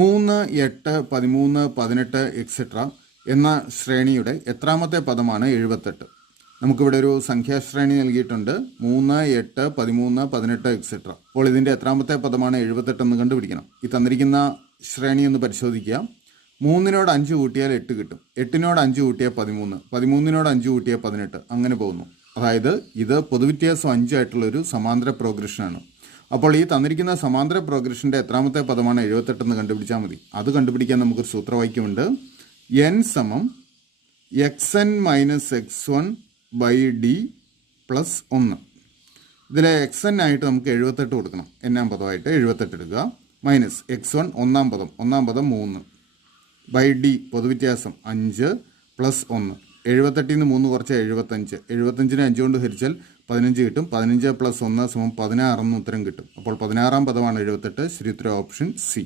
3, 8, 13, 18 etcetera എന്ന ശ്രേണിയുടെ എത്രാമത്തെ പദമാണ് 78? നമുക്കിവിടെ ഒരു സംഖ്യാശ്രേണി നൽകിയിട്ടുണ്ട്. 3, 8, 13, 18 എക്സെട്ര. അപ്പോൾ ഇതിൻ്റെ എത്രാമത്തെ പദമാണ് 78 എന്ന് കണ്ടുപിടിക്കണം. ഈ തന്നിരിക്കുന്ന ശ്രേണി ഒന്ന് പരിശോധിക്കുക. 3നോട് 5 കൂട്ടിയാൽ 8 കിട്ടും. 8നോട് 5 കൂട്ടിയാൽ 13, 13നോട് 5 കൂട്ടിയാൽ 18, അങ്ങനെ പോകുന്നു. അതായത് ഇത് പൊതുവ്യത്യാസം 5 ആയിട്ടുള്ളൊരു സമാന്തര പ്രോഗ്രഷനാണ്. അപ്പോൾ ഈ തന്നിരിക്കുന്ന സമാന്തര പ്രോഗ്രഷൻ്റെ എത്രാമത്തെ പദമാണ് 78 എന്ന് കണ്ടുപിടിച്ചാൽ മതി. അത് കണ്ടുപിടിക്കാൻ നമുക്കൊരു സൂത്രവാക്യമുണ്ട്. n സമം xn minus x1 by d plus 1. ഇതിലെ xn ആയിട്ട് നമുക്ക് 78 കൊടുക്കണം. എന്നാം പദമായിട്ട് 78 എടുക്കുക. മൈനസ് x1 ഒന്നാം പദം 3 ബൈ ഡി പൊതുവ്യത്യാസം 5 പ്ലസ് 1. 78 നിന്ന് 3 കുറച്ച് 75. 75നെ 5 കൊണ്ട് ഹരിച്ചാൽ 15 കിട്ടും. 15 പ്ലസ് 1 സമം 16 എന്ന് ഉത്തരം കിട്ടും. അപ്പോൾ 16-ാം പദമാണ് 78. ശരി ഉത്തരം ഓപ്ഷൻ സി.